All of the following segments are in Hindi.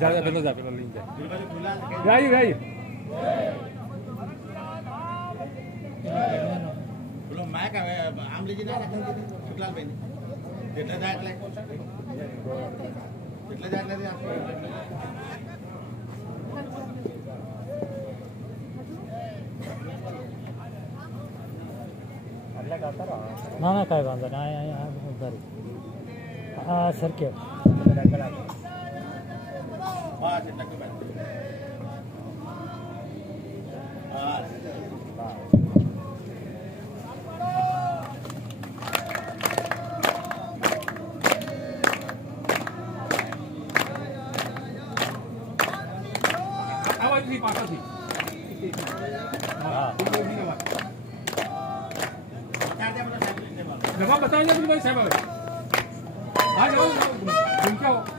जा पेलो लिंक जाइए जाइए belum naik ambil izin aja kan sebelah ini kita naik lagi ना काय बांधा ना उधर सर के Nama बताइए अपनी भाई साहब आ जाओ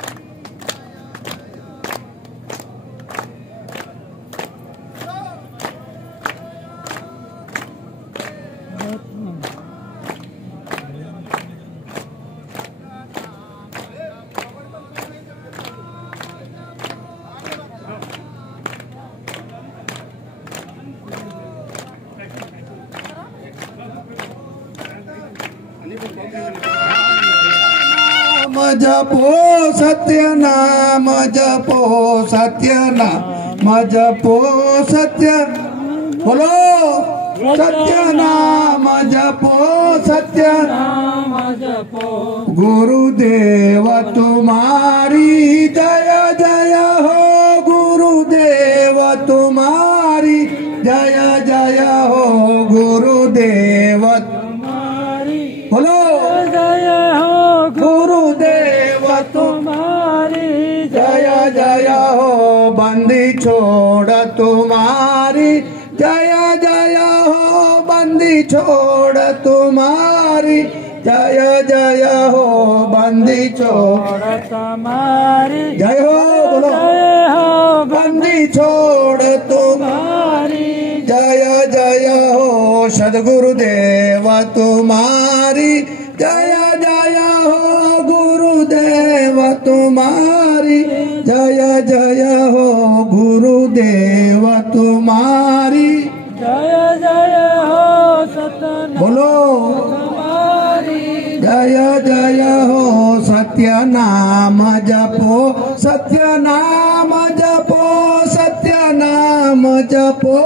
घूम जपो सत्यनाम जपो सत्यनाम जपो सत्य बोलो सत्यनाम जपो सत्यनाम जपो गुरुदेव तुम्हारी जय जय हो गुरुदेव तुम्हारी जय जय हो गुरुदेव तुम्हारी बोलो जय हो गुरुदेव तुम्हारी जय जय हो बंदी छोड़ तुम्हारी जय जय हो बंदी छोड़ तुम्हारी जय जय हो बंदी छोड़ तुम्हारी जय हो बोलो जय हो बंदी छोड़ तुम्हारी जय जय हो सद्गुरुदेव तुम्हारी जय जय हो गुरुदेव तुम्हारी जय जय हो गुरुदेव तुम्हारी जय जय हो सत्यनाम बोलो जय जय हो सत्यनाम जपो सत्यनाम जपो सत्यनाम जपो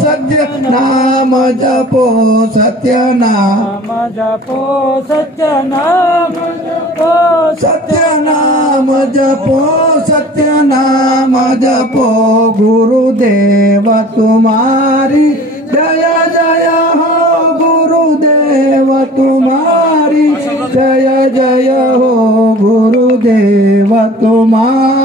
सत्यनाम जपो सत्यनाम जपो सत्यनाम जपो सत्यनाम जपो सत्यनाम जपो गुरुदेव तुम्हारी जय जय हो गुरुदेव तुम्हारी जय जय हो गुरुदेव तुम्हारी